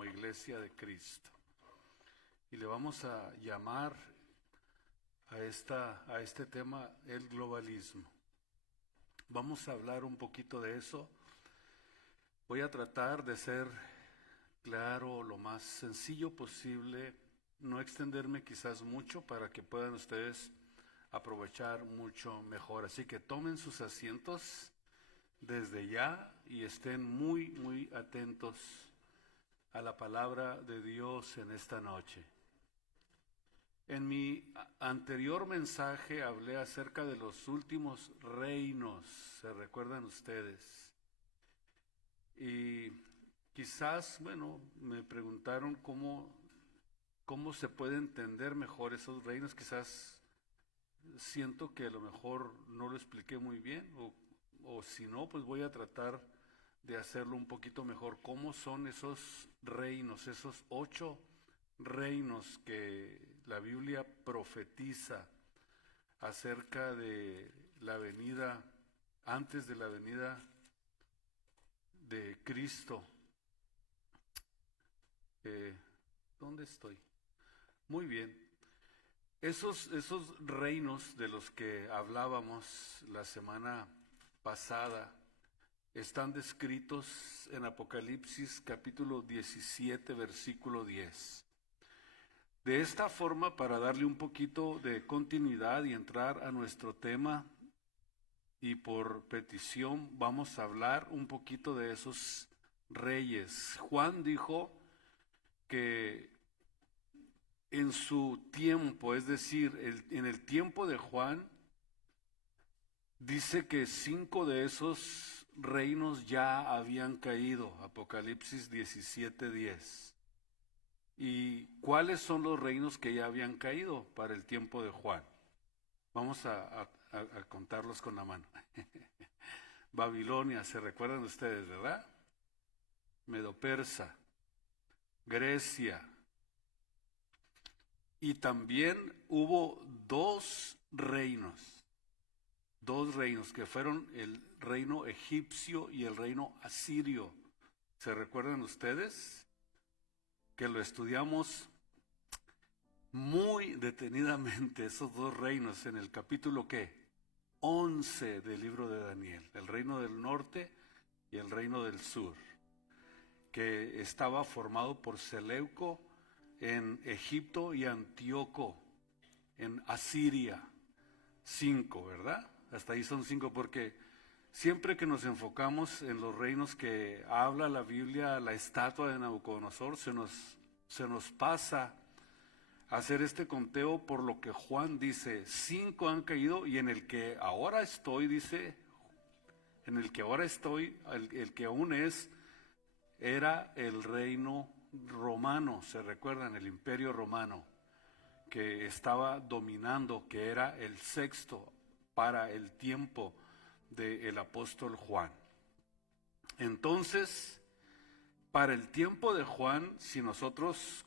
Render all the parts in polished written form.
como Iglesia de Cristo. Y le vamos a llamar a este tema el globalismo. Vamos a hablar un poquito de eso. Voy a tratar de ser claro, lo más sencillo posible, no extenderme quizás mucho para que puedan ustedes aprovechar mucho mejor. Así que tomen sus asientos desde ya y estén muy atentos a la palabra de Dios en esta noche. En mi anterior mensaje hablé acerca de los últimos reinos, ¿se recuerdan ustedes? Y quizás, me preguntaron cómo se puede entender mejor esos reinos. Quizás siento que a lo mejor no lo expliqué muy bien, o si no, pues voy a tratar de hacerlo un poquito mejor. ¿Cómo son esos reinos, esos 8 reinos que la Biblia profetiza acerca de la venida, antes de la venida de Cristo? ¿Dónde estoy? Muy bien. Esos reinos de los que hablábamos la semana pasada están descritos en Apocalipsis capítulo 17, versículo 10. De esta forma, para darle un poquito de continuidad y entrar a nuestro tema, y por petición vamos a hablar un poquito de esos reyes. Juan dijo que en su tiempo, es decir, en el tiempo de Juan, dice que 5 de esos reinos ya habían caído, Apocalipsis 17:10. ¿Y cuáles son los reinos que ya habían caído para el tiempo de Juan? Vamos a contarlos con la mano. Babilonia, ¿se recuerdan ustedes, verdad? Medo-Persa, Grecia. Y también hubo dos reinos que fueron el reino egipcio y el reino asirio. ¿Se recuerdan ustedes? Que lo estudiamos muy detenidamente, esos dos reinos, en el capítulo, ¿qué? 11 del libro de Daniel, el reino del norte y el reino del sur, que estaba formado por Seleuco en Egipto y Antíoco en Asiria. 5, ¿verdad? Hasta ahí son 5, porque siempre que nos enfocamos en los reinos que habla la Biblia, la estatua de Nabucodonosor, se nos pasa hacer este conteo por lo que Juan dice. 5 han caído, y en el que ahora estoy, dice, en el que ahora estoy, el que aún era el reino romano. ¿Se recuerdan? El imperio romano que estaba dominando, que era el 6º para el tiempo del apóstol Juan. Entonces, para el tiempo de Juan, si nosotros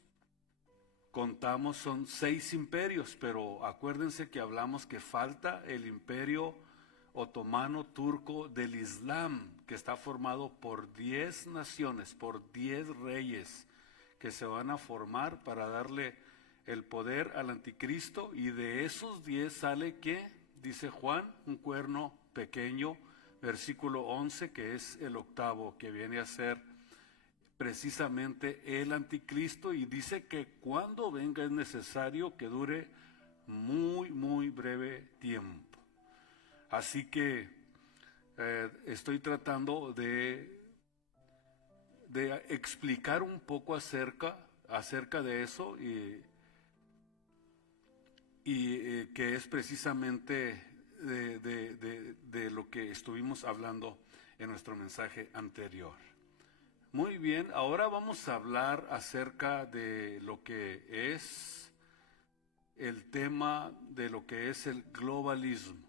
contamos, son 6 imperios, pero acuérdense que hablamos que falta el imperio otomano turco del Islam, que está formado por 10 naciones, por 10 reyes que se van a formar para darle el poder al anticristo. Y de esos 10 sale, ¿qué? Dice Juan, un cuerno pequeño, versículo 11, que es el 8º, que viene a ser precisamente el anticristo, y dice que cuando venga es necesario que dure muy breve tiempo. Así que estoy tratando de explicar un poco acerca de eso, y que es precisamente de lo que estuvimos hablando en nuestro mensaje anterior. Muy bien, ahora vamos a hablar acerca de lo que es el tema de lo que es el globalismo.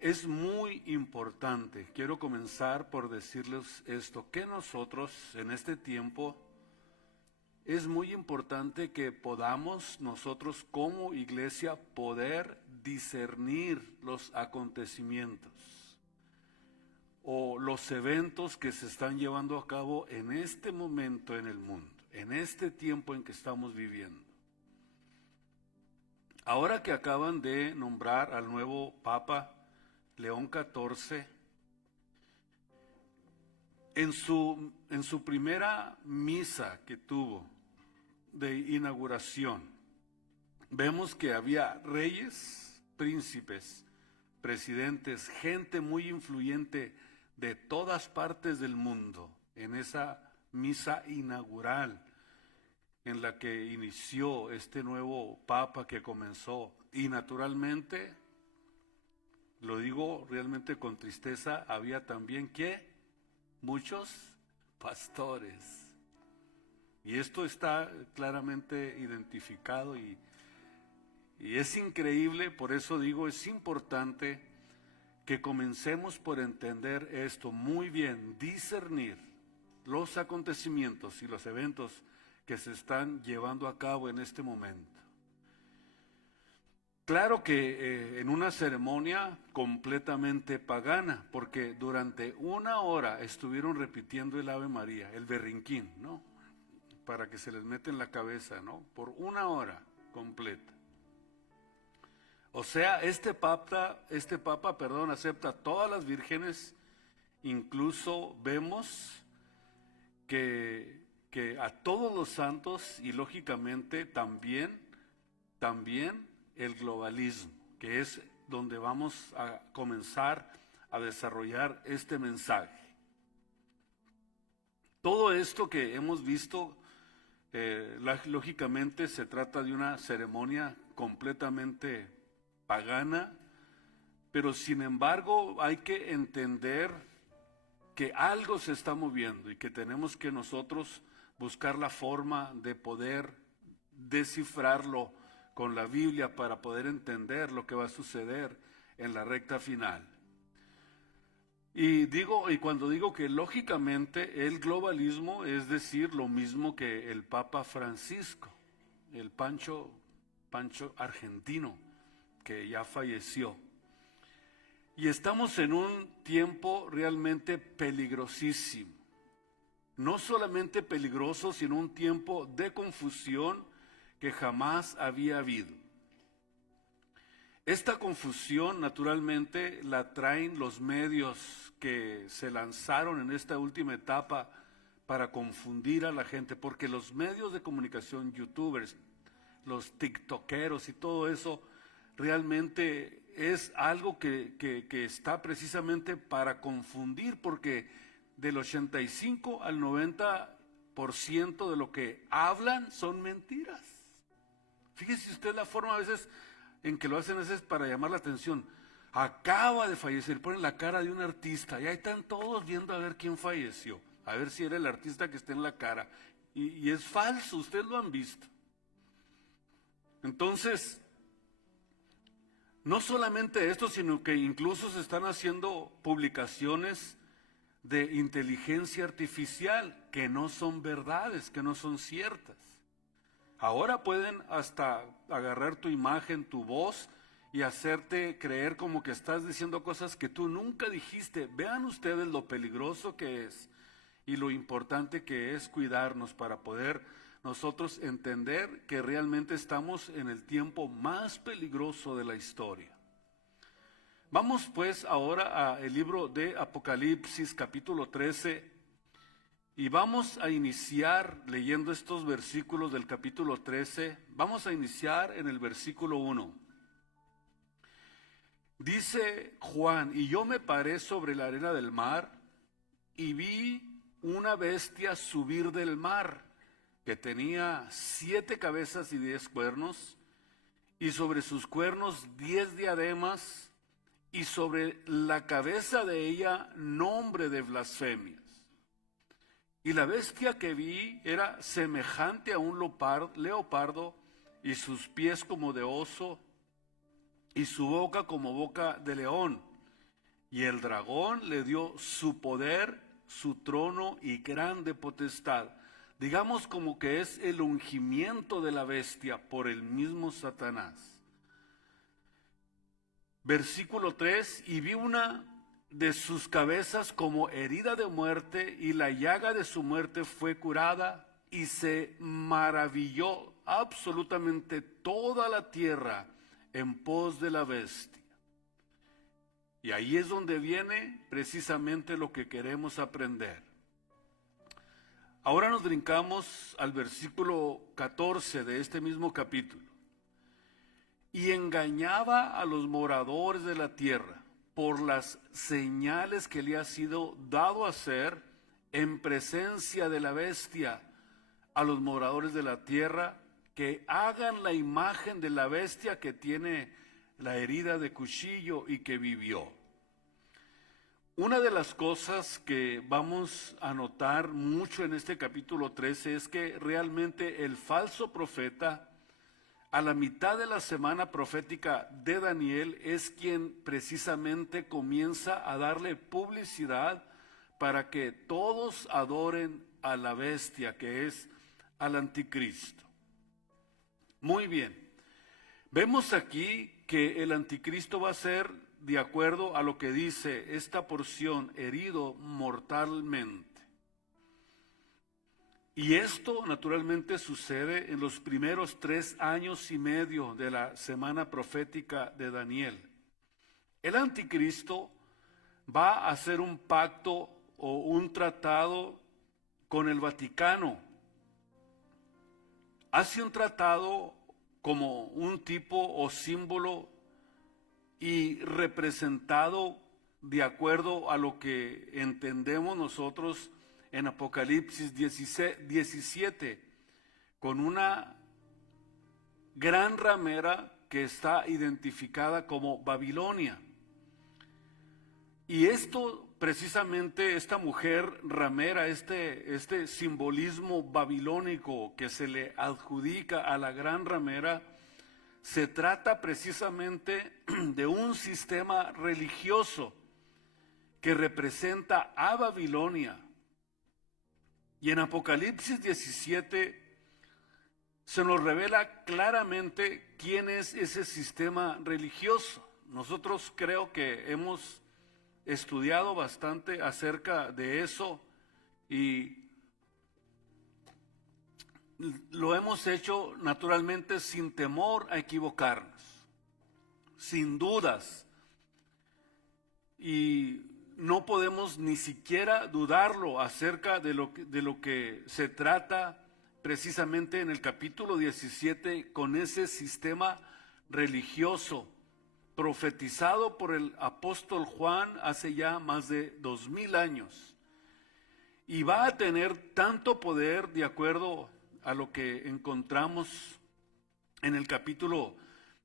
Es muy importante, quiero comenzar por decirles esto, que nosotros en este tiempo es muy importante que podamos nosotros como iglesia poder discernir los acontecimientos. o los eventos que se están llevando a cabo en este momento en el mundo, en este tiempo en que estamos viviendo. Ahora que acaban de nombrar al nuevo Papa León XIV, en su primera misa que tuvo de inauguración, vemos que había reyes, príncipes, presidentes, gente muy influyente de todas partes del mundo en esa misa inaugural en la que inició este nuevo Papa que comenzó. Y naturalmente, lo digo realmente con tristeza, había también ¿qué? Muchos pastores. Y esto está claramente identificado y es increíble, por eso digo, es importante que comencemos por entender esto muy bien, discernir los acontecimientos y los eventos que se están llevando a cabo en este momento. Claro que en una ceremonia completamente pagana, porque durante 1 hora estuvieron repitiendo el Ave María, el berrinquín, ¿no? Para que se les mete en la cabeza, ¿no? Por 1 hora completa. O sea, este papa, acepta todas las vírgenes, incluso vemos que a todos los santos y lógicamente también el globalismo, que es donde vamos a comenzar a desarrollar este mensaje. Todo esto que hemos visto, lógicamente se trata de una ceremonia completamente pagana, pero sin embargo hay que entender que algo se está moviendo y que tenemos que nosotros buscar la forma de poder descifrarlo con la Biblia para poder entender lo que va a suceder en la recta final. Y cuando digo que lógicamente el globalismo es decir lo mismo que el Papa Francisco, el Pancho argentino, que ya falleció. Y estamos en un tiempo realmente peligrosísimo. No solamente peligroso, sino un tiempo de confusión que jamás había habido. Esta confusión naturalmente la traen los medios que se lanzaron en esta última etapa para confundir a la gente, porque los medios de comunicación, youtubers, los tiktokeros y todo eso, realmente es algo que está precisamente para confundir, porque del 85 al 90% de lo que hablan son mentiras. Fíjese usted la forma a veces en que lo hacen, es para llamar la atención. Acaba de fallecer, ponen la cara de un artista y ahí están todos viendo a ver quién falleció, a ver si era el artista que está en la cara. Y es falso, ustedes lo han visto. Entonces, no solamente esto, sino que incluso se están haciendo publicaciones de inteligencia artificial que no son verdades, que no son ciertas. Ahora pueden hasta agarrar tu imagen, tu voz y hacerte creer como que estás diciendo cosas que tú nunca dijiste. Vean ustedes lo peligroso que es y lo importante que es cuidarnos para poder nosotros entender que realmente estamos en el tiempo más peligroso de la historia. Vamos pues ahora al libro de Apocalipsis capítulo 13 y vamos a iniciar leyendo estos versículos del capítulo 13. Vamos a iniciar en el versículo 1. Dice Juan: y yo me paré sobre la arena del mar y vi una bestia subir del mar, que tenía 7 cabezas y 10 cuernos, y sobre sus cuernos 10 diademas, y sobre la cabeza de ella nombre de blasfemias. Y la bestia que vi era semejante a un leopardo, y sus pies como de oso, y su boca como boca de león. Y el dragón le dio su poder, su trono y grande potestad. Digamos como que es el ungimiento de la bestia por el mismo Satanás. Versículo 3, y vi una de sus cabezas como herida de muerte, y la llaga de su muerte fue curada, y se maravilló absolutamente toda la tierra en pos de la bestia. Y ahí es donde viene precisamente lo que queremos aprender. Ahora nos brincamos al versículo 14 de este mismo capítulo. Y engañaba a los moradores de la tierra por las señales que le ha sido dado hacer en presencia de la bestia a los moradores de la tierra, que hagan la imagen de la bestia que tiene la herida de cuchillo y que vivió. Una de las cosas que vamos a notar mucho en este capítulo 13 es que realmente el falso profeta, a la mitad de la semana profética de Daniel, es quien precisamente comienza a darle publicidad para que todos adoren a la bestia, que es al anticristo. Muy bien, vemos aquí que el anticristo va a ser, de acuerdo a lo que dice esta porción, herido mortalmente. Y esto naturalmente sucede en los primeros 3 años y medio de la semana profética de Daniel. El anticristo va a hacer un pacto o un tratado con el Vaticano. Hace un tratado como un tipo o símbolo y representado de acuerdo a lo que entendemos nosotros en Apocalipsis 17, con una gran ramera que está identificada como Babilonia. Y esto precisamente, esta mujer ramera, este simbolismo babilónico que se le adjudica a la gran ramera, se trata precisamente de un sistema religioso que representa a Babilonia. Y en Apocalipsis 17 se nos revela claramente quién es ese sistema religioso. Nosotros creo que hemos estudiado bastante acerca de eso y lo hemos hecho naturalmente sin temor a equivocarnos, sin dudas, y no podemos ni siquiera dudarlo acerca de lo que se trata precisamente en el capítulo 17 con ese sistema religioso profetizado por el apóstol Juan hace ya más de 2000 años. Y va a tener tanto poder, de acuerdo a lo que encontramos en el capítulo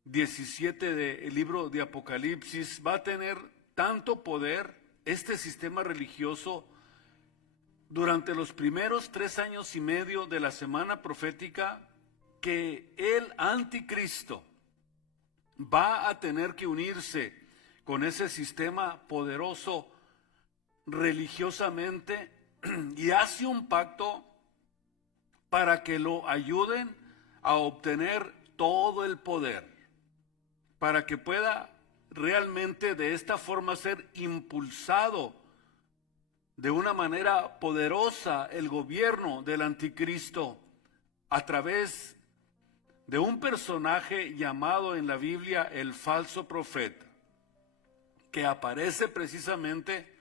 17 del libro de Apocalipsis, va a tener tanto poder este sistema religioso durante los primeros 3 años y medio de la semana profética, que el anticristo va a tener que unirse con ese sistema poderoso religiosamente y hace un pacto para que lo ayuden a obtener todo el poder, para que pueda realmente de esta forma ser impulsado de una manera poderosa el gobierno del anticristo a través de un personaje llamado en la Biblia el falso profeta, que aparece precisamente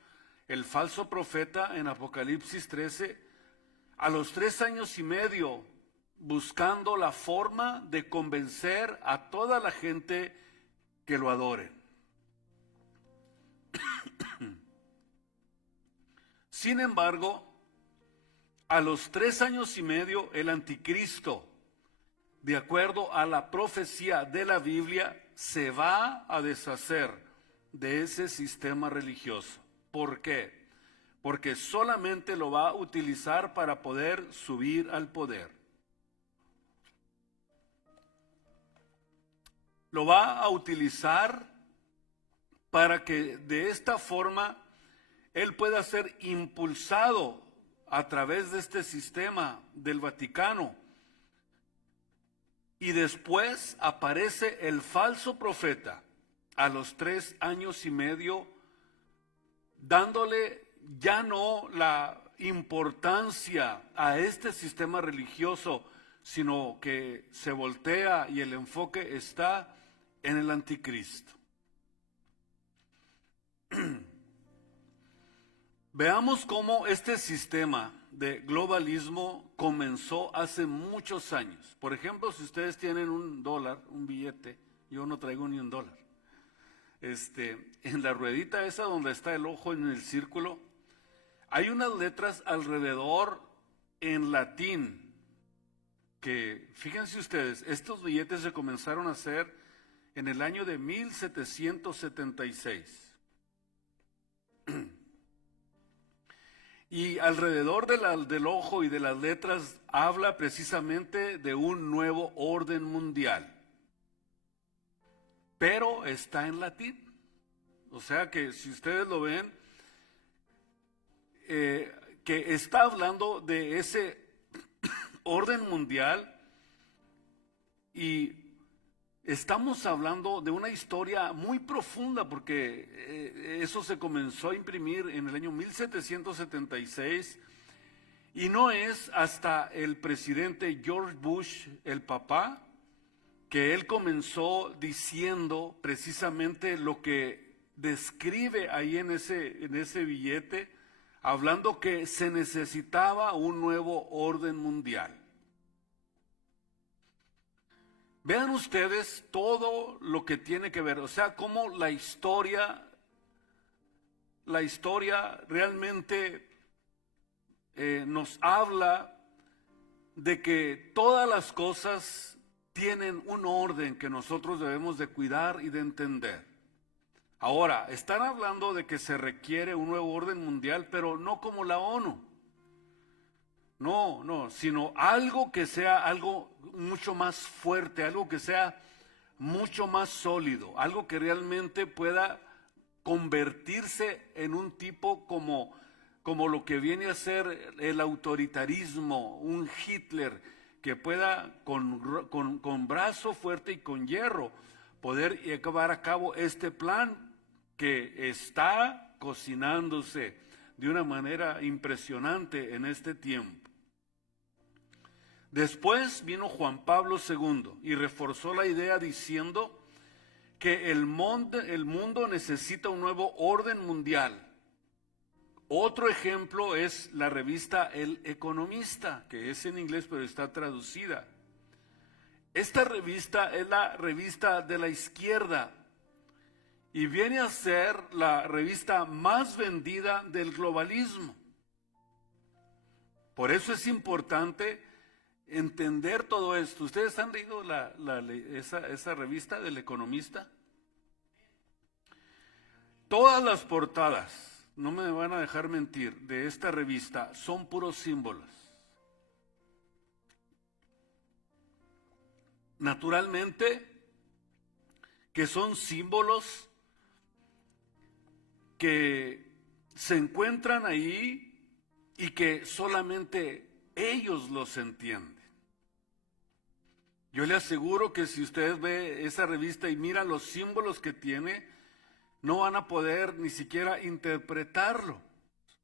el falso profeta en Apocalipsis 13 a los 3 años y medio, buscando la forma de convencer a toda la gente que lo adore. Sin embargo, a los 3 años y medio, el anticristo, de acuerdo a la profecía de la Biblia, se va a deshacer de ese sistema religioso. ¿Por qué? Porque solamente lo va a utilizar para poder subir al poder. Lo va a utilizar para que de esta forma él pueda ser impulsado a través de este sistema del Vaticano. Y después aparece el falso profeta a los 3 años y medio dándole ya no la importancia a este sistema religioso, sino que se voltea y el enfoque está en el anticristo. Veamos cómo este sistema de globalismo comenzó hace muchos años. Por ejemplo, si ustedes tienen $1, un billete, yo no traigo ni $1. En la ruedita esa donde está el ojo en el círculo, hay unas letras alrededor en latín, que fíjense ustedes, estos billetes se comenzaron a hacer en el año de 1776. Y alrededor del ojo y de las letras habla precisamente de un nuevo orden mundial. Pero está en latín. O sea que si ustedes lo ven, que está hablando de ese orden mundial, y estamos hablando de una historia muy profunda, porque eso se comenzó a imprimir en el año 1776, y no es hasta el presidente George Bush, el papá, que él comenzó diciendo precisamente lo que describe ahí en ese billete, hablando que se necesitaba un nuevo orden mundial. Vean ustedes todo lo que tiene que ver, o sea, cómo la historia realmente nos habla de que todas las cosas tienen un orden que nosotros debemos de cuidar y de entender. Ahora, están hablando de que se requiere un nuevo orden mundial, pero no como la ONU. No, sino algo que sea algo mucho más fuerte, algo que sea mucho más sólido, algo que realmente pueda convertirse en un tipo como lo que viene a ser el autoritarismo, un Hitler, que pueda con brazo fuerte y con hierro poder llevar a cabo este plan que está cocinándose de una manera impresionante en este tiempo. Después vino Juan Pablo II y reforzó la idea diciendo que el mundo necesita un nuevo orden mundial. Otro ejemplo es la revista El Economista, que es en inglés pero está traducida. Esta revista es la revista de la izquierda y viene a ser la revista más vendida del globalismo. Por eso es importante entender todo esto. ¿Ustedes han leído esa revista del Economista? Todas las portadas, no me van a dejar mentir, de esta revista son puros símbolos. Naturalmente que son símbolos que se encuentran ahí y que solamente ellos los entienden. Yo le aseguro que si ustedes ven esa revista y miran los símbolos que tiene, no van a poder ni siquiera interpretarlo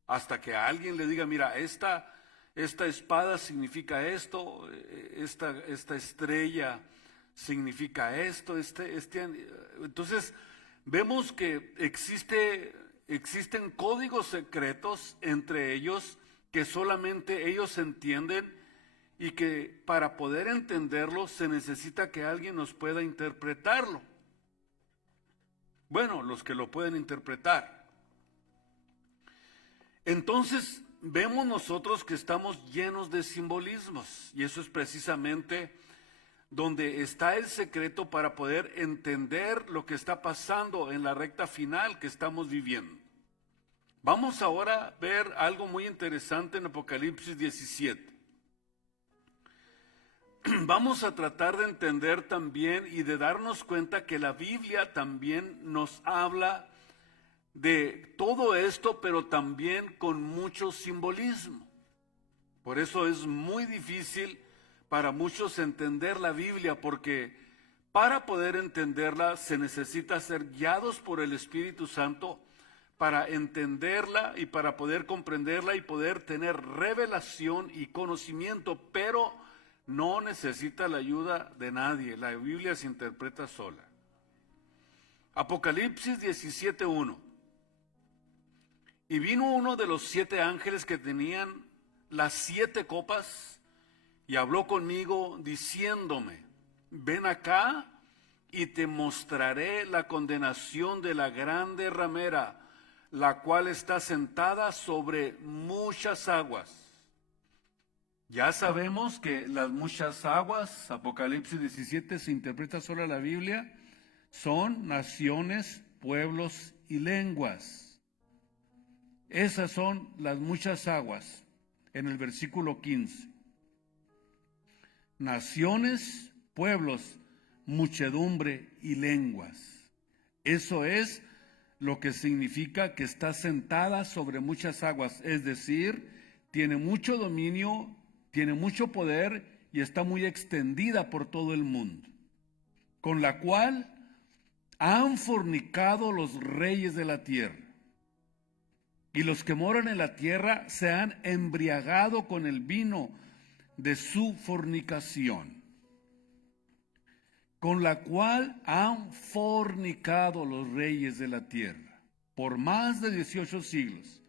hasta que alguien le diga, mira, esta espada significa esto, esta estrella significa esto, entonces vemos que existen códigos secretos entre ellos que solamente ellos entienden y que para poder entenderlo se necesita que alguien nos pueda interpretarlo. Bueno, los que lo pueden interpretar. Entonces, vemos nosotros que estamos llenos de simbolismos y eso es precisamente donde está el secreto para poder entender lo que está pasando en la recta final que estamos viviendo. Vamos ahora a ver algo muy interesante en Apocalipsis 17. Vamos a tratar de entender también y de darnos cuenta que la Biblia también nos habla de todo esto, pero también con mucho simbolismo. Por eso es muy difícil para muchos entender la Biblia, porque para poder entenderla se necesita ser guiados por el Espíritu Santo para entenderla y para poder comprenderla y poder tener revelación y conocimiento, pero no necesita la ayuda de nadie. La Biblia se interpreta sola. Apocalipsis 17:1. Y vino uno de los 7 ángeles que tenían las 7 copas y habló conmigo diciéndome: ven acá y te mostraré la condenación de la grande ramera, la cual está sentada sobre muchas aguas. Ya sabemos que las muchas aguas, Apocalipsis 17 se interpreta solo la Biblia, son naciones, pueblos y lenguas. Esas son las muchas aguas en el versículo 15. Naciones, pueblos, muchedumbre y lenguas. Eso es lo que significa que está sentada sobre muchas aguas, es decir, tiene mucho dominio, tiene mucho poder y está muy extendida por todo el mundo, con la cual han fornicado los reyes de la tierra. Y los que moran en la tierra se han embriagado con el vino de su fornicación, con la cual han fornicado los reyes de la tierra por más de 18 siglos.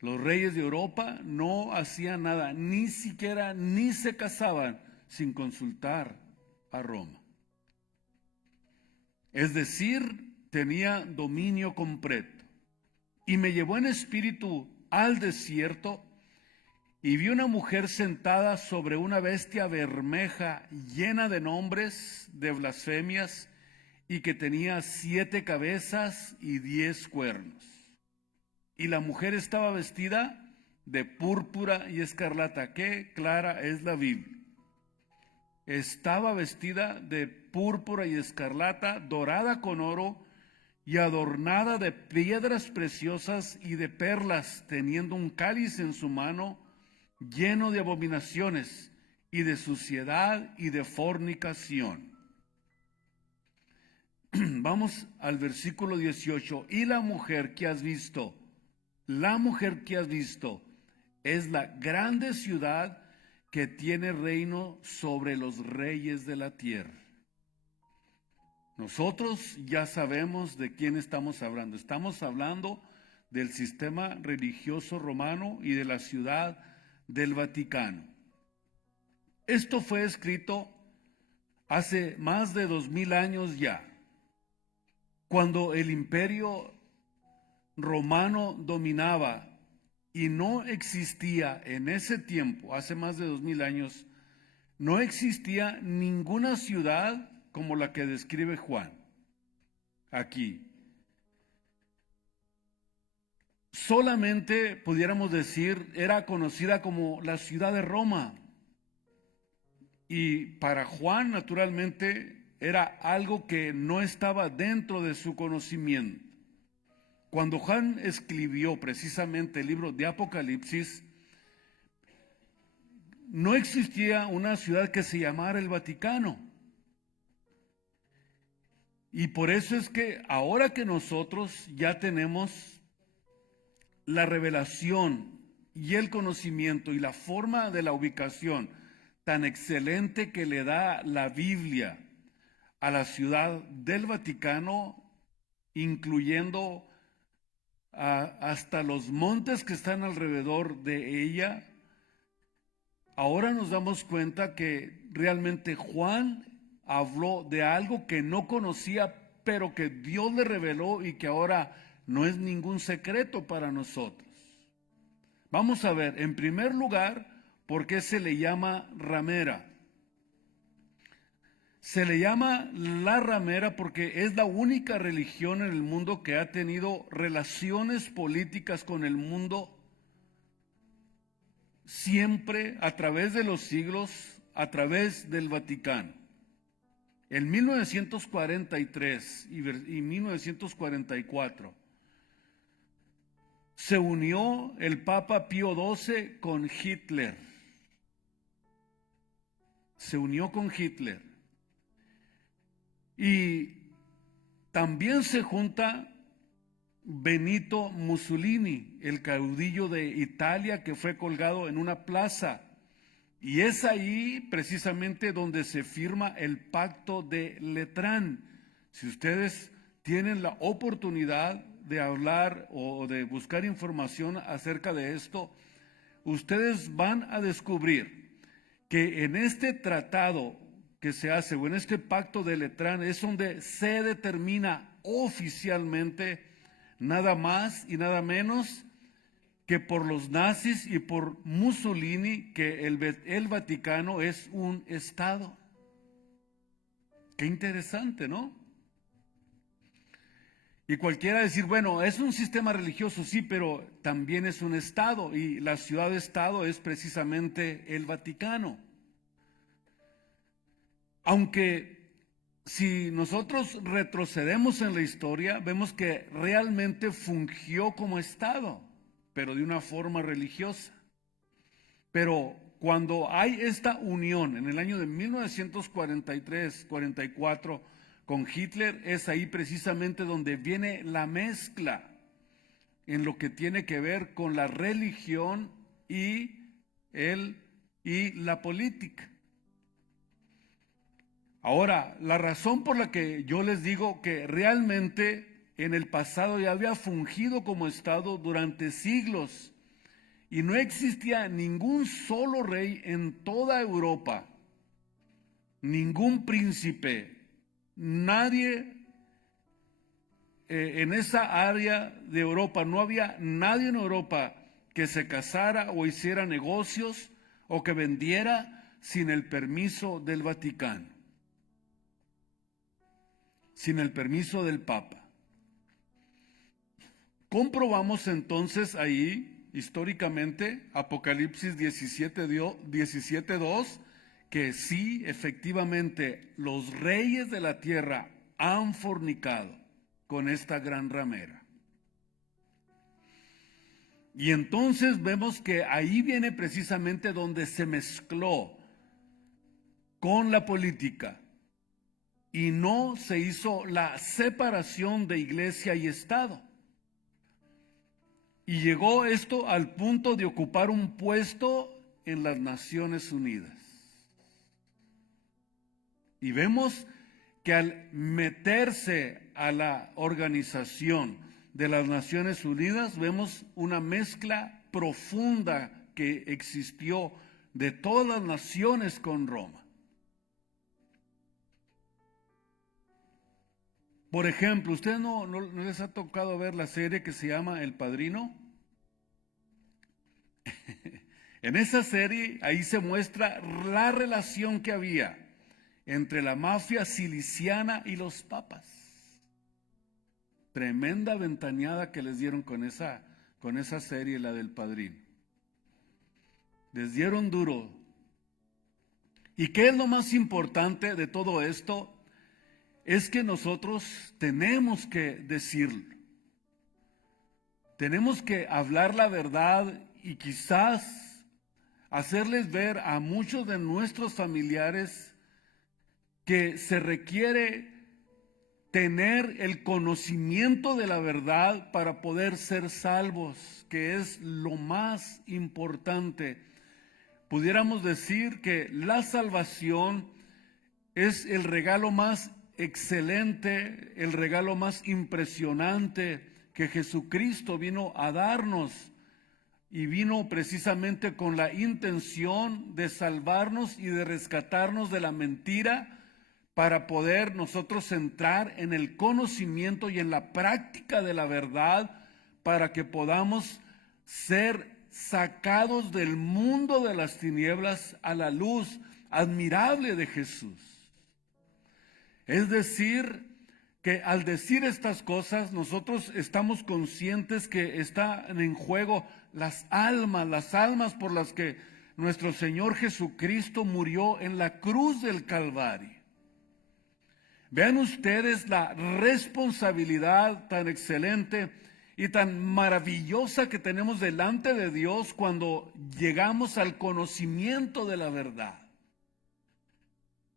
Los reyes de Europa no hacían nada, ni siquiera ni se casaban sin consultar a Roma. Es decir, tenía dominio completo. Y me llevó en espíritu al desierto y vi una mujer sentada sobre una bestia bermeja llena de nombres, de blasfemias, y que tenía 7 cabezas y 10 cuernos. Y la mujer estaba vestida de púrpura y escarlata. Qué clara es la Biblia. Estaba vestida de púrpura y escarlata, dorada con oro, y adornada de piedras preciosas y de perlas, teniendo un cáliz en su mano lleno de abominaciones y de suciedad y de fornicación. Vamos al versículo 18. Y la mujer que has visto es la grande ciudad que tiene reino sobre los reyes de la tierra. Nosotros ya sabemos de quién estamos hablando. Estamos hablando del sistema religioso romano y de la ciudad del Vaticano. Esto fue escrito hace más de 2000 años ya, cuando el imperio romano dominaba y no existía en ese tiempo, hace más de 2000 años, no existía ninguna ciudad como la que describe Juan aquí. Solamente pudiéramos decir era conocida como la ciudad de Roma. Y para Juan, naturalmente, era algo que no estaba dentro de su conocimiento. Cuando Juan escribió precisamente el libro de Apocalipsis, no existía una ciudad que se llamara el Vaticano. Y por eso es que ahora que nosotros ya tenemos la revelación y el conocimiento y la forma de la ubicación tan excelente que le da la Biblia a la ciudad del Vaticano, incluyendo hasta los montes que están alrededor de ella, ahora nos damos cuenta que realmente Juan habló de algo que no conocía, pero que Dios le reveló y que ahora no es ningún secreto para nosotros. Vamos a ver, en primer lugar, ¿por qué se le llama ramera? Se le llama la ramera porque es la única religión en el mundo que ha tenido relaciones políticas con el mundo siempre a través de los siglos, a través del Vaticano. En 1943 y 1944 se unió el Papa Pío XII con Hitler. Se unió con Hitler. Y también se junta Benito Mussolini, el caudillo de Italia que fue colgado en una plaza. Y es ahí precisamente donde se firma el Pacto de Letrán. Si ustedes tienen la oportunidad de hablar o de buscar información acerca de esto, ustedes van a descubrir que en este tratado que se hace o en este Pacto de Letrán es donde se determina oficialmente nada más y nada menos que por los nazis y por Mussolini que el Vaticano es un Estado. Qué interesante, ¿no? Y cualquiera decir, bueno, es un sistema religioso, sí, pero también es un Estado y la ciudad-estado es precisamente el Vaticano. Aunque si nosotros retrocedemos en la historia, vemos que realmente fungió como Estado, pero de una forma religiosa. Pero cuando hay esta unión en el año de 1943-44 con Hitler, es ahí precisamente donde viene la mezcla en lo que tiene que ver con la religión y la política. Ahora, la razón por la que yo les digo que realmente en el pasado ya había fungido como Estado durante siglos y no existía ningún solo rey en toda Europa, ningún príncipe, nadie en esa área de Europa, no había nadie en Europa que se casara o hiciera negocios o que vendiera sin el permiso del Vaticano, sin el permiso del Papa. Comprobamos entonces ahí, históricamente, Apocalipsis 17:2, que sí, efectivamente, los reyes de la tierra han fornicado con esta gran ramera. Y entonces vemos que ahí viene precisamente donde se mezcló con la política y no se hizo la separación de iglesia y Estado. Y llegó esto al punto de ocupar un puesto en las Naciones Unidas. Y vemos que al meterse a la organización de las Naciones Unidas, vemos una mezcla profunda que existió de todas las naciones con Roma. Por ejemplo, ¿ustedes no les ha tocado ver la serie que se llama El Padrino? En esa serie, ahí se muestra la relación que había entre la mafia siciliana y los papas. Tremenda ventaneada que les dieron con esa serie, la del Padrino. Les dieron duro. ¿Y qué es lo más importante de todo esto? Es que nosotros tenemos que decirlo. Tenemos que hablar la verdad y quizás hacerles ver a muchos de nuestros familiares que se requiere tener el conocimiento de la verdad para poder ser salvos, que es lo más importante. Pudiéramos decir que la salvación es el regalo más excelente, el regalo más impresionante que Jesucristo vino a darnos, y vino precisamente con la intención de salvarnos y de rescatarnos de la mentira para poder nosotros entrar en el conocimiento y en la práctica de la verdad, para que podamos ser sacados del mundo de las tinieblas a la luz admirable de Jesús. Es decir, que al decir estas cosas, nosotros estamos conscientes que están en juego las almas por las que nuestro Señor Jesucristo murió en la cruz del Calvario. Vean ustedes la responsabilidad tan excelente y tan maravillosa que tenemos delante de Dios cuando llegamos al conocimiento de la verdad.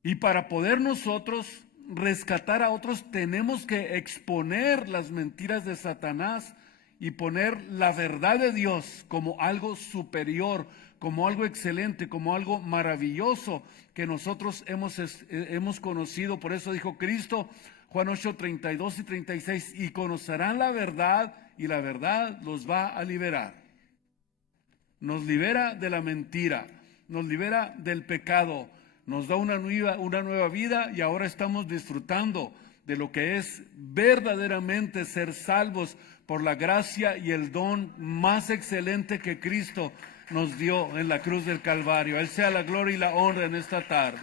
Y para poder nosotros rescatar a otros, tenemos que exponer las mentiras de Satanás y poner la verdad de Dios como algo superior, como algo excelente, como algo maravilloso que nosotros hemos conocido. Por eso dijo Cristo, Juan 8, 32 y 36, y conocerán la verdad y la verdad los va a liberar. Nos libera de la mentira, nos libera del pecado, nos da una nueva vida y ahora estamos disfrutando de lo que es verdaderamente ser salvos por la gracia y el don más excelente que Cristo nos dio en la cruz del Calvario. A Él sea la gloria y la honra en esta tarde.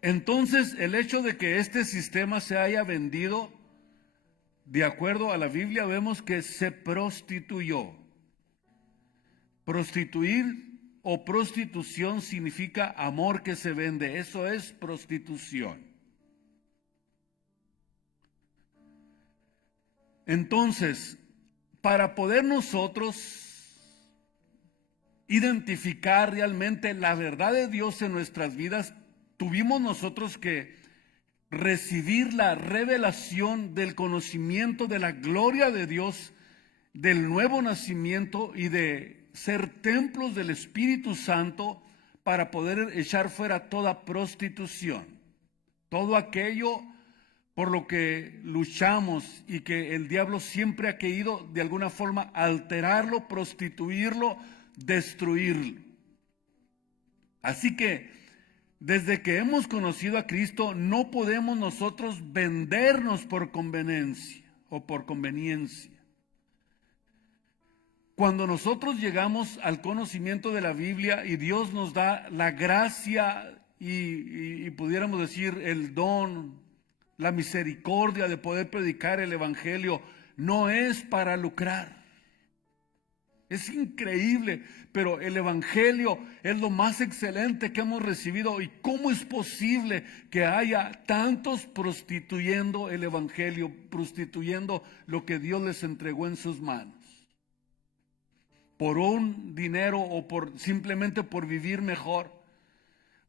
Entonces, el hecho de que este sistema se haya vendido, de acuerdo a la Biblia, vemos que se prostituyó. Prostituir o prostitución significa amor que se vende. Eso es prostitución. Entonces, para poder nosotros identificar realmente la verdad de Dios en nuestras vidas, tuvimos nosotros que recibir la revelación del conocimiento de la gloria de Dios, del nuevo nacimiento y de ser templos del Espíritu Santo para poder echar fuera toda prostitución, todo aquello por lo que luchamos y que el diablo siempre ha querido de alguna forma alterarlo, prostituirlo, destruirlo. Así que desde que hemos conocido a Cristo no podemos nosotros vendernos por conveniencia o por conveniencia. Cuando nosotros llegamos al conocimiento de la Biblia y Dios nos da la gracia y pudiéramos decir el don, la misericordia de poder predicar el Evangelio, no es para lucrar. Es increíble, pero el Evangelio es lo más excelente que hemos recibido. ¿Y cómo es posible que haya tantos prostituyendo el Evangelio, prostituyendo lo que Dios les entregó en sus manos? Por un dinero o simplemente por vivir mejor.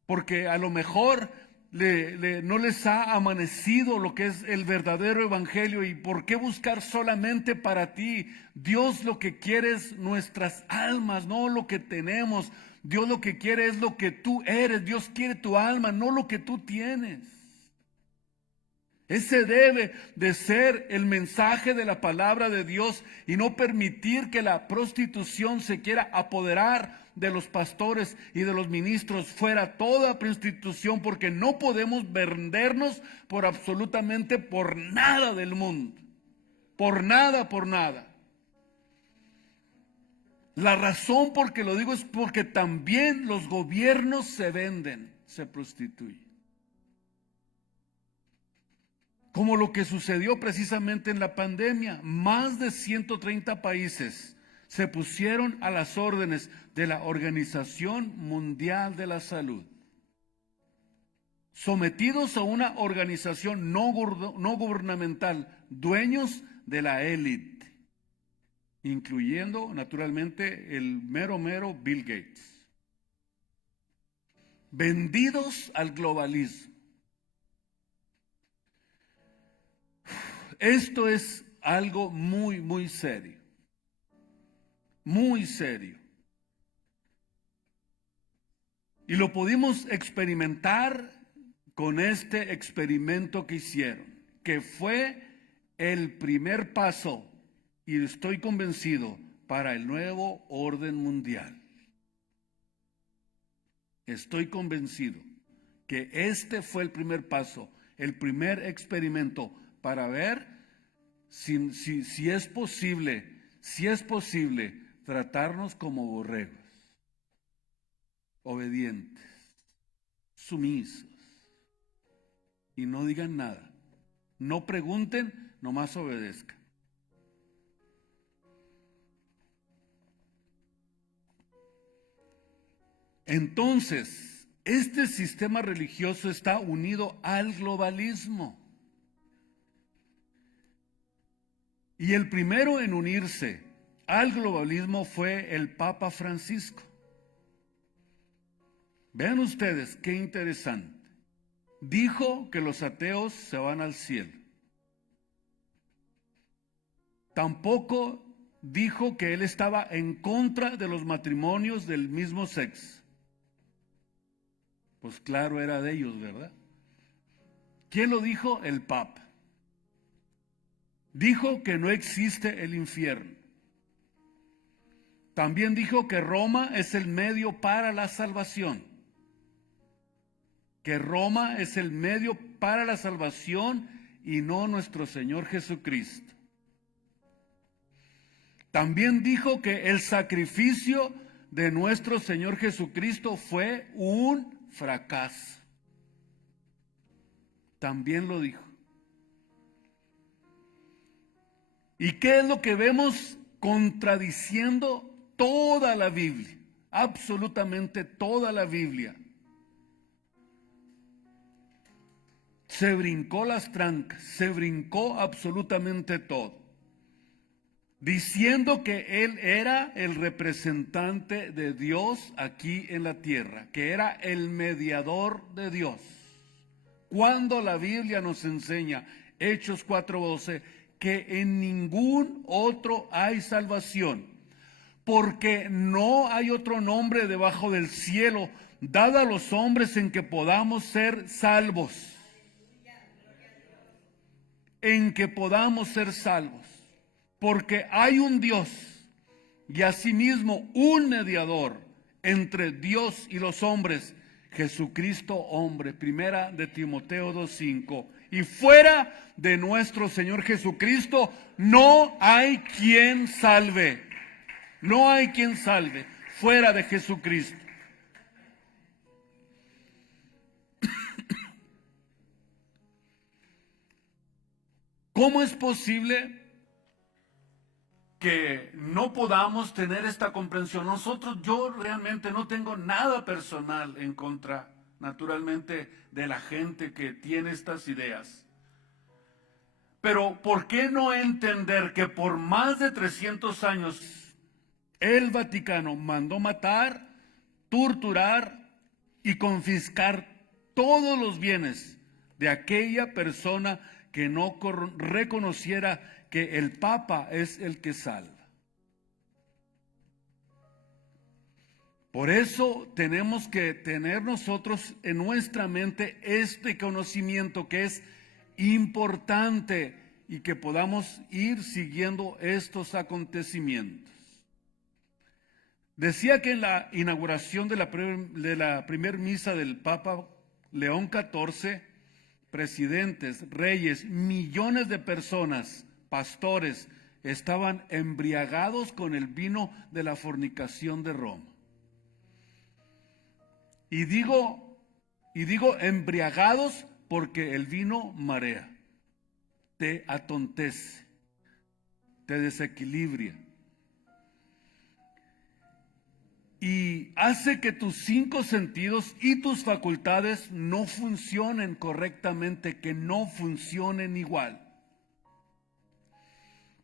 Porque a lo mejor no les ha amanecido lo que es el verdadero evangelio. ¿Y por qué buscar solamente para ti? Dios lo que quiere es nuestras almas, no lo que tenemos. Dios lo que quiere es lo que tú eres. Dios quiere tu alma, no lo que tú tienes. Ese debe de ser el mensaje de la palabra de Dios y no permitir que la prostitución se quiera apoderar de los pastores y de los ministros. Fuera toda prostitución, porque no podemos vendernos por absolutamente por nada del mundo. Por nada, por nada. La razón por que lo digo es porque también los gobiernos se venden, se prostituyen. Como lo que sucedió precisamente en la pandemia. Más de 130 países se pusieron a las órdenes de la Organización Mundial de la Salud, sometidos a una organización no gubernamental, dueños de la élite, incluyendo naturalmente el mero Bill Gates, vendidos al globalismo. Esto es algo muy serio, muy serio. Y lo pudimos experimentar con este experimento que hicieron, que fue el primer paso, y estoy convencido, para el nuevo orden mundial. Estoy convencido que este fue el primer paso, el primer experimento para ver si es posible tratarnos como borregos, obedientes, sumisos, y no digan nada, no pregunten, nomás obedezcan. Entonces, este sistema religioso está unido al globalismo. Y el primero en unirse al globalismo fue el Papa Francisco. Vean ustedes qué interesante. dijo que los ateos se van al cielo. Tampoco dijo que él estaba en contra de los matrimonios del mismo sexo. Pues claro, era de ellos, ¿verdad? ¿Quién lo dijo? El Papa. Dijo que no existe el infierno. También dijo que Roma es el medio para la salvación. Que Roma es el medio para la salvación y no nuestro Señor Jesucristo. También dijo que el sacrificio de nuestro Señor Jesucristo fue un fracaso. También lo dijo. ¿Y qué es lo que vemos contradiciendo toda la Biblia? Absolutamente toda la Biblia. Se brincó las trancas, se brincó absolutamente todo, diciendo que Él era el representante de Dios aquí en la tierra, que era el mediador de Dios. Cuando la Biblia nos enseña, Hechos 4:12, que en ningún otro hay salvación, porque no hay otro nombre debajo del cielo dado a los hombres en que podamos ser salvos. En que podamos ser salvos. Porque hay un Dios y asimismo un mediador entre Dios y los hombres, Jesucristo hombre. Primera de Timoteo 2:5. Y fuera de nuestro Señor Jesucristo no hay quien salve. No hay quien salve fuera de Jesucristo. ¿Cómo es posible que no podamos tener esta comprensión? Yo realmente no tengo nada personal en contra, naturalmente, de la gente que tiene estas ideas. Pero ¿por qué no entender que por más de 300 años el Vaticano mandó matar, torturar y confiscar todos los bienes de aquella persona que no reconociera que el Papa es el que salva? Por eso tenemos que tener nosotros en nuestra mente este conocimiento que es importante y que podamos ir siguiendo estos acontecimientos. Decía que en la inauguración de la primer misa del Papa León XIV, presidentes, reyes, millones de personas, pastores, estaban embriagados con el vino de la fornicación de Roma. Y digo embriagados porque el vino marea, te atontece, te desequilibra y hace que tus 5 sentidos y tus facultades no funcionen correctamente, que no funcionen igual.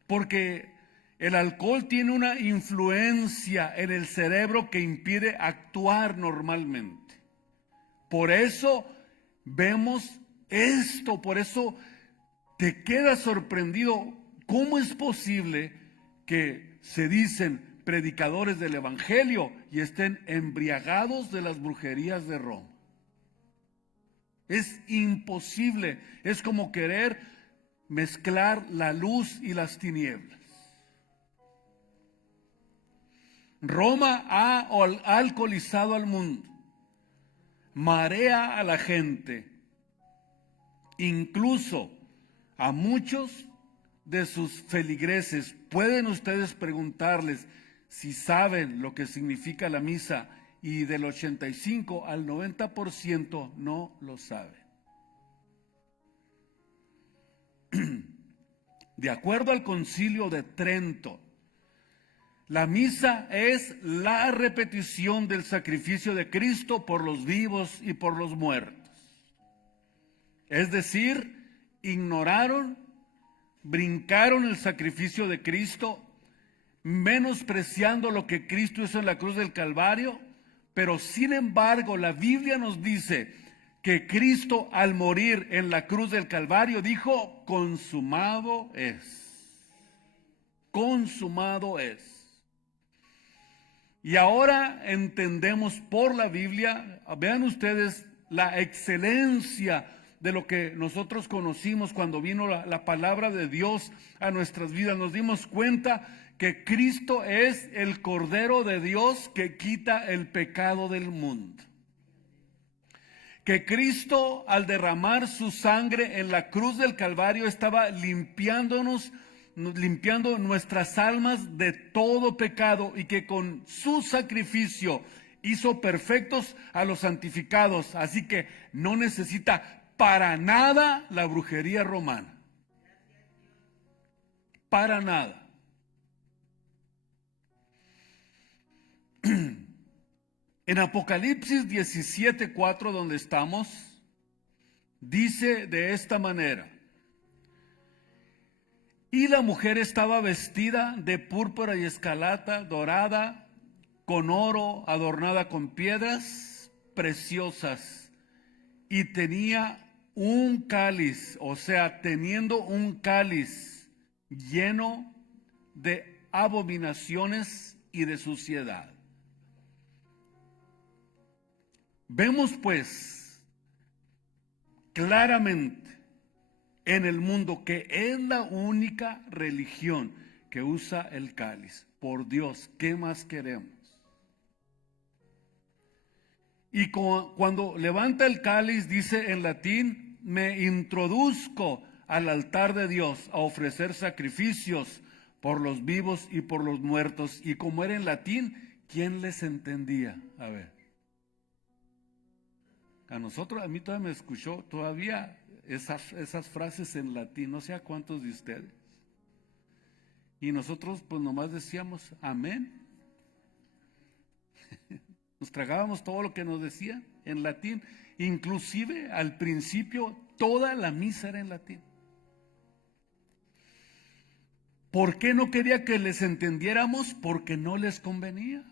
Porque el alcohol tiene una influencia en el cerebro que impide actuar normalmente. Por eso vemos esto, por eso te quedas sorprendido. ¿Cómo es posible que se dicen predicadores del Evangelio y estén embriagados de las brujerías de Roma? Es imposible, es como querer mezclar la luz y las tinieblas. Roma ha alcoholizado al mundo, marea a la gente, incluso a muchos de sus feligreses. Pueden ustedes preguntarles si saben lo que significa la misa, y del 85 al 90% no lo saben. De acuerdo al Concilio de Trento, la misa es la repetición del sacrificio de Cristo por los vivos y por los muertos. Es decir, brincaron el sacrificio de Cristo, menospreciando lo que Cristo hizo en la cruz del Calvario, pero sin embargo la Biblia nos dice que Cristo al morir en la cruz del Calvario dijo, consumado es. Consumado es. Y ahora entendemos por la Biblia, vean ustedes la excelencia de lo que nosotros conocimos cuando vino la palabra de Dios a nuestras vidas. Nos dimos cuenta que Cristo es el Cordero de Dios que quita el pecado del mundo. Que Cristo, al derramar su sangre en la cruz del Calvario, estaba limpiando nuestras almas de todo pecado, y que con su sacrificio hizo perfectos a los santificados. Así que no necesita para nada la brujería romana. Para nada. En Apocalipsis 17:4, donde estamos, dice de esta manera: y la mujer estaba vestida de púrpura y escarlata, dorada, con oro, adornada con piedras preciosas, y tenía un cáliz, o sea, teniendo un cáliz lleno de abominaciones y de suciedad. Vemos pues claramente en el mundo que es la única religión que usa el cáliz. Por Dios, ¿qué más queremos? Y cuando levanta el cáliz, dice en latín, me introduzco al altar de Dios a ofrecer sacrificios por los vivos y por los muertos. Y como era en latín, ¿quién les entendía? A ver. A nosotros, a mí todavía me escuchó todavía esas frases en latín, no sé a cuántos de ustedes. Y nosotros pues nomás decíamos amén. Nos tragábamos todo lo que nos decía en latín. Inclusive al principio toda la misa era en latín. ¿Por qué no quería que les entendiéramos? Porque no les convenía.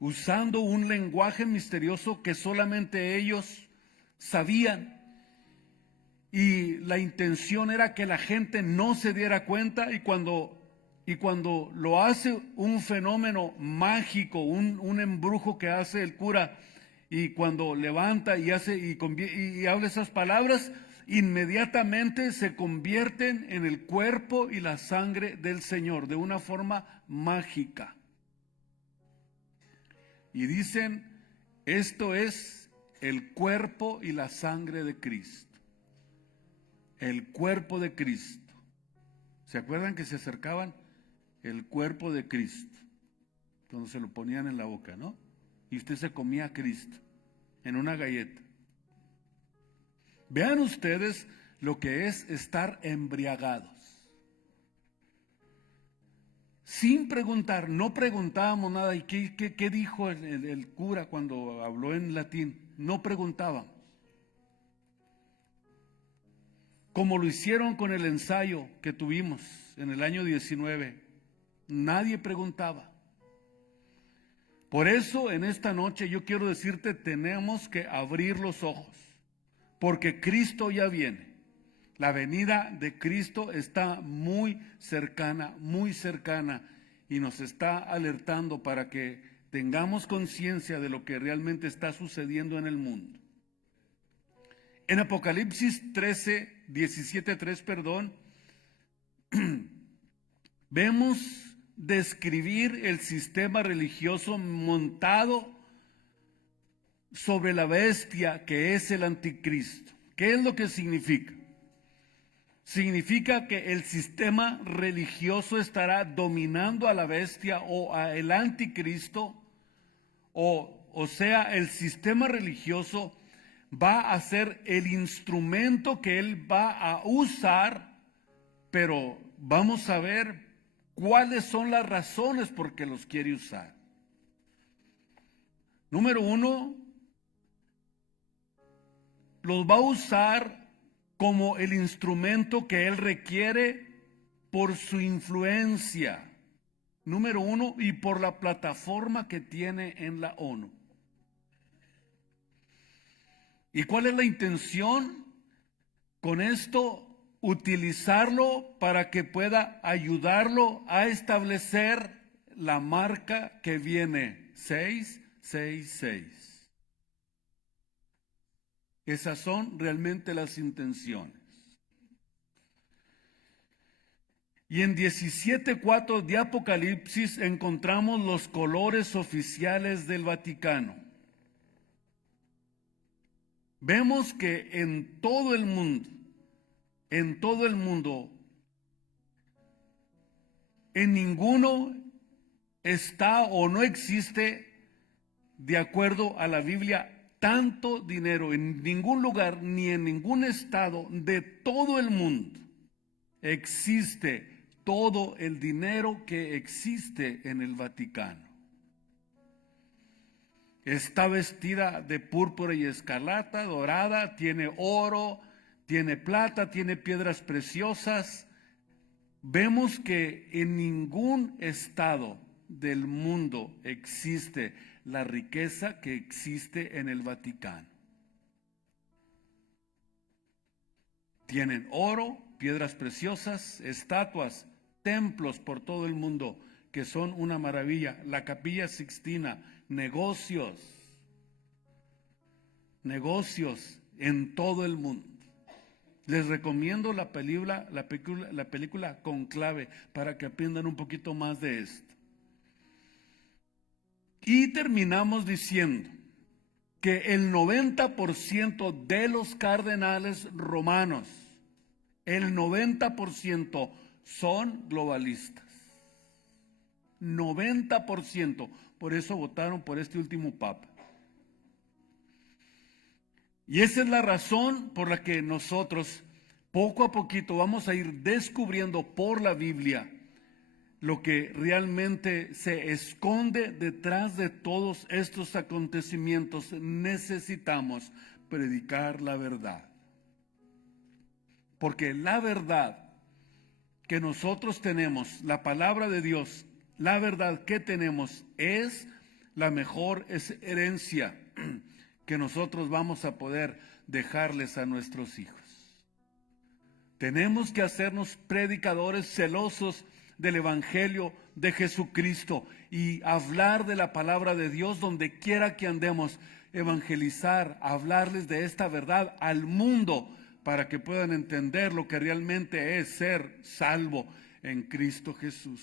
Usando un lenguaje misterioso que solamente ellos sabían. Y la intención era que la gente no se diera cuenta, y cuando lo hace un fenómeno mágico, un embrujo que hace el cura, y cuando levanta y hace y habla esas palabras, inmediatamente se convierten en el cuerpo y la sangre del Señor de una forma mágica. Y dicen, esto es el cuerpo y la sangre de Cristo. El cuerpo de Cristo. ¿Se acuerdan que se acercaban? El cuerpo de Cristo. Cuando se lo ponían en la boca, ¿no? Y usted se comía a Cristo en una galleta. Vean ustedes lo que es estar embriagados. Sin preguntar, no preguntábamos nada. ¿Y qué dijo el cura cuando habló en latín? No preguntábamos. Como lo hicieron con el ensayo que tuvimos en el año 19. Nadie preguntaba. Por eso en esta noche yo quiero decirte, tenemos que abrir los ojos, porque Cristo ya viene. La venida de Cristo está muy cercana, y nos está alertando para que tengamos conciencia de lo que realmente está sucediendo en el mundo. En Apocalipsis 17:3, vemos describir el sistema religioso montado sobre la bestia que es el anticristo. ¿Qué es lo que significa? Significa que el sistema religioso estará dominando a la bestia o a el anticristo, o sea, el sistema religioso va a ser el instrumento que él va a usar, pero vamos a ver cuáles son las razones por que los quiere usar. Número uno, los va a usar como el instrumento que él requiere por su influencia. Número uno, y por la plataforma que tiene en la ONU. ¿Y cuál es la intención con esto? Utilizarlo para que pueda ayudarlo a establecer la marca que viene, 666. Esas son realmente las intenciones. Y en 17:4 de Apocalipsis encontramos los colores oficiales del Vaticano. Vemos que en todo el mundo, en ninguno está o no existe, de acuerdo a la Biblia, tanto dinero. En ningún lugar ni en ningún estado de todo el mundo existe todo el dinero que existe en el Vaticano. Está vestida de púrpura y escarlata, dorada, tiene oro, tiene plata, tiene piedras preciosas. Vemos que en ningún estado del mundo existe la riqueza que existe en el Vaticano. Tienen oro, piedras preciosas, estatuas, templos por todo el mundo que son una maravilla. La Capilla Sixtina, negocios en todo el mundo. Les recomiendo la película Conclave para que aprendan un poquito más de esto. Y terminamos diciendo que el 90% de los cardenales romanos, el 90% son globalistas. 90%. Por eso votaron por este último papa. Y esa es la razón por la que nosotros poco a poquito vamos a ir descubriendo por la Biblia lo que realmente se esconde detrás de todos estos acontecimientos. Necesitamos predicar la verdad. Porque la verdad que nosotros tenemos, la palabra de Dios, la verdad que tenemos es la mejor herencia que nosotros vamos a poder dejarles a nuestros hijos. Tenemos que hacernos predicadores celosos del Evangelio de Jesucristo y hablar de la palabra de Dios donde quiera que andemos, evangelizar, hablarles de esta verdad al mundo para que puedan entender lo que realmente es ser salvo en Cristo Jesús.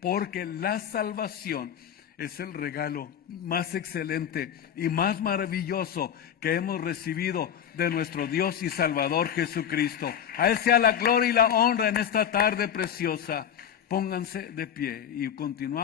Porque la salvación es el regalo más excelente y más maravilloso que hemos recibido de nuestro Dios y Salvador Jesucristo. A Él sea la gloria y la honra en esta tarde preciosa. Pónganse de pie y continuamos.